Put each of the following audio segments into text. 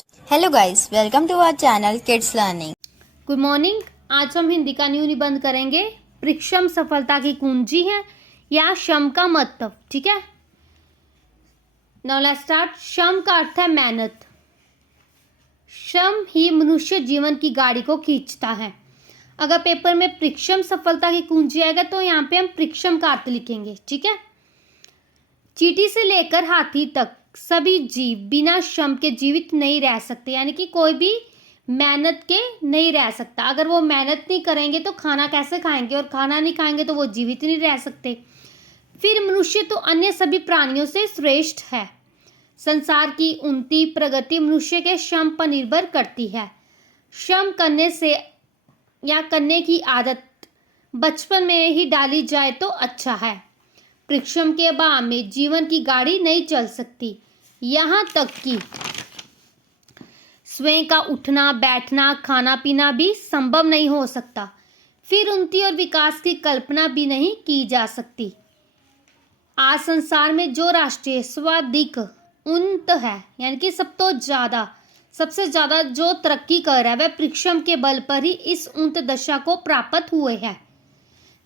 Hello guys, welcome to our channel kids learning. Good morning. आज हम हिंदी का new निबंध करेंगे। परिश्रम सफलता की कुंजी है या श्रम का महत्व। ठीक है, नाउ लेट्स स्टार्ट। श्रम का अर्थ है मेहनत। श्रम ही मनुष्य जीवन की गाड़ी को खींचता है। अगर पेपर में परिश्रम सफलता की कुंजी आएगा तो यहाँ पे हम परिश्रम का अर्थ लिखेंगे। ठीक है, चींटी से लेकर हाथी तक सभी जीव बिना श्रम के जीवित नहीं रह सकते, यानी कि कोई भी मेहनत के नहीं रह सकता। अगर वो मेहनत नहीं करेंगे तो खाना कैसे खाएंगे, और खाना नहीं खाएंगे तो वो जीवित नहीं रह सकते। फिर मनुष्य तो अन्य सभी प्राणियों से श्रेष्ठ है। संसार की उन्नति प्रगति मनुष्य के श्रम पर निर्भर करती है। श्रम करने से या करने की आदत बचपन में ही डाली जाए तो अच्छा है। परिश्रम के अभाव में जीवन की गाड़ी नहीं चल सकती। यहाँ तक कि स्वयं का उठना बैठना खाना पीना भी संभव नहीं हो सकता। फिर उन्नति और विकास की कल्पना भी नहीं की जा सकती। आज संसार में जो राष्ट्र सर्वाधिक उन्नत है, यानी कि सबसे ज्यादा जो तरक्की कर रहा है, वह परिश्रम के बल पर ही इस उन्नत दशा को प्राप्त हुए हैं।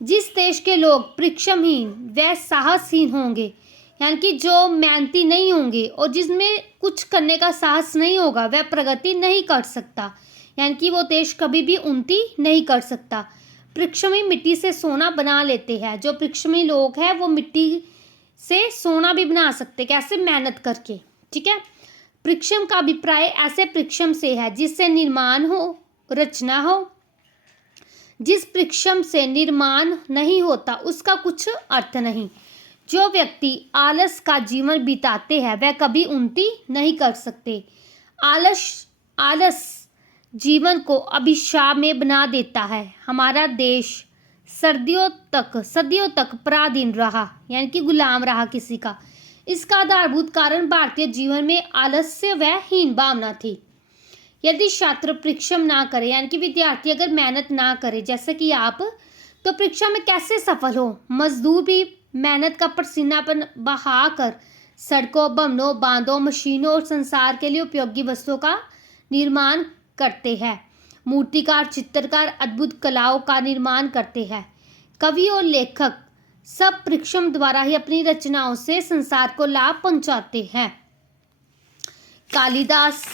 जिस देश के लोग परिश्रमहीन व साहसहीन होंगे, यानी कि जो मेहनती नहीं होंगे और जिसमें कुछ करने का साहस नहीं होगा, वह प्रगति नहीं कर सकता, यानी कि वो देश कभी भी उन्नति नहीं कर सकता। परिश्रमी मिट्टी से सोना बना लेते हैं। जो परिश्रमी लोग हैं वो मिट्टी से सोना भी बना सकते, कैसे? मेहनत करके। ठीक है, परिश्रम का अभिप्राय ऐसे परिश्रम से है जिससे निर्माण हो, रचना हो। जिस परिश्रम से निर्माण नहीं होता उसका कुछ अर्थ नहीं। जो व्यक्ति आलस का जीवन बिताते हैं वह कभी उन्नति नहीं कर सकते। आलस जीवन को अभिशाप में बना देता है। हमारा देश सदियों तक पराधीन रहा, यानी कि गुलाम रहा किसी का। इसका आधारभूत कारण भारतीय जीवन में आलस्य व हीन भावना थी। यदि छात्र परिश्रम ना करे, यानी कि विद्यार्थी अगर मेहनत ना करे जैसे कि आप, तो परीक्षा में कैसे सफल हो? मजदूर भी मेहनत का पसीना बहा कर सड़कों भवनों बांधों मशीनों और संसार के लिए उपयोगी वस्तुओं का निर्माण करते हैं। मूर्तिकार चित्रकार अद्भुत कलाओं का निर्माण करते हैं। कवि और लेखक सब परिश्रम द्वारा ही अपनी रचनाओं से संसार को लाभ पहुंचाते हैं। कालिदास,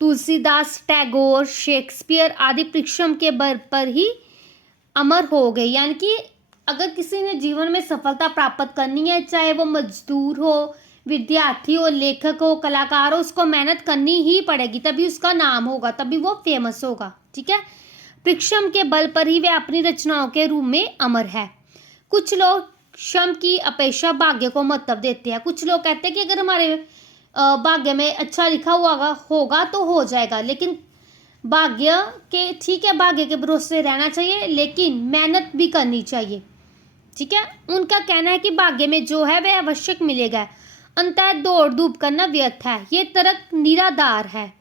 तुलसीदास, टैगोर, शेक्सपियर आदि परिश्रम के बल पर ही अमर हो गए। यानी कि अगर किसी ने जीवन में सफलता प्राप्त करनी है, चाहे वो मजदूर हो, विद्यार्थी हो, लेखक हो, कलाकार हो, उसको मेहनत करनी ही पड़ेगी, तभी उसका नाम होगा, तभी वो फेमस होगा। ठीक है, परिश्रम के बल पर ही वे अपनी रचनाओं के रूप में अमर है। कुछ लोग श्रम की अपेक्षा भाग्य को महत्व देते हैं। कुछ लोग कहते हैं कि अगर हमारे भाग्य में अच्छा लिखा हुआ होगा तो हो जाएगा, लेकिन भाग्य के, ठीक है, भाग्य के भरोसे रहना चाहिए, लेकिन मेहनत भी करनी चाहिए। ठीक है, उनका कहना है कि भाग्य में जो है वह आवश्यक मिलेगा, अंततः दौड़ धूप करना व्यर्थ है, ये तर्क निराधार है।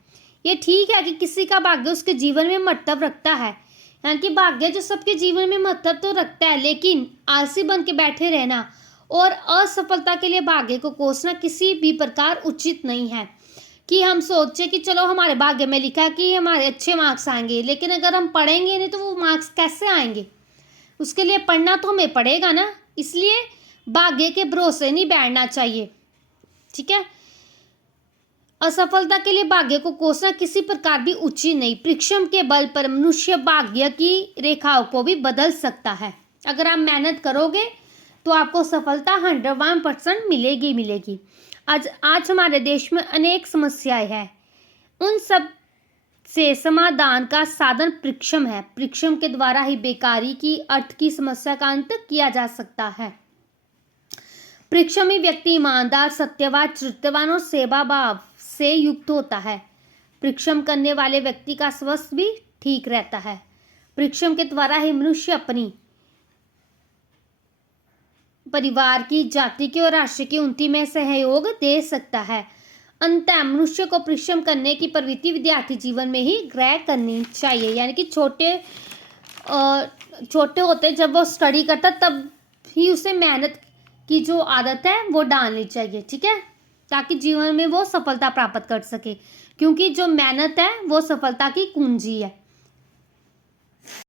ये ठीक है कि किसी का भाग्य उसके जीवन में महत्व रखता है, यानी कि भाग्य जो सबके जीवन में महत्व तो रखता है, लेकिन आलसी बन के बैठे रहना और असफलता के लिए भाग्य को कोसना किसी भी प्रकार उचित नहीं है। कि हम सोचे कि चलो हमारे भाग्य में लिखा है कि हमारे अच्छे मार्क्स आएंगे, लेकिन अगर हम पढ़ेंगे नहीं तो वो मार्क्स कैसे आएंगे? उसके लिए पढ़ना तो हमें पड़ेगा ना। इसलिए भाग्य के भरोसे नहीं बैठना चाहिए। ठीक है, असफलता के लिए भाग्य को कोसना किसी प्रकार भी उचित नहीं। परिश्रम के बल पर मनुष्य भाग्य की रेखाओं को भी बदल सकता है। अगर आप मेहनत करोगे तो आपको सफलता 101% मिलेगी। आज हमारे देश में अनेक समस्याएं हैं, उन सब से समाधान का साधन परिश्रम है। परिश्रम के द्वारा ही बेकारी की, अर्थ की समस्या का अंत किया जा सकता है। परिश्रमी व्यक्ति ईमानदार, सत्यवान, चरित्रवान और सेवा भाव से युक्त होता है। परिश्रम करने वाले व्यक्ति का स्वास्थ्य भी ठीक रहता है। परिश्रम के द्वारा ही मनुष्य अपनी परिवार की, जाति की और राष्ट्र की उन्नति में सहयोग दे सकता है। अंततः मनुष्य को परिश्रम करने की प्रवृत्ति विद्यार्थी जीवन में ही ग्रहण करनी चाहिए, यानी कि छोटे होते जब वो स्टडी करता तब ही उसे मेहनत की जो आदत है वो डालनी चाहिए। ठीक है, ताकि जीवन में वो सफलता प्राप्त कर सके, क्योंकि जो मेहनत है वो सफलता की कुंजी है।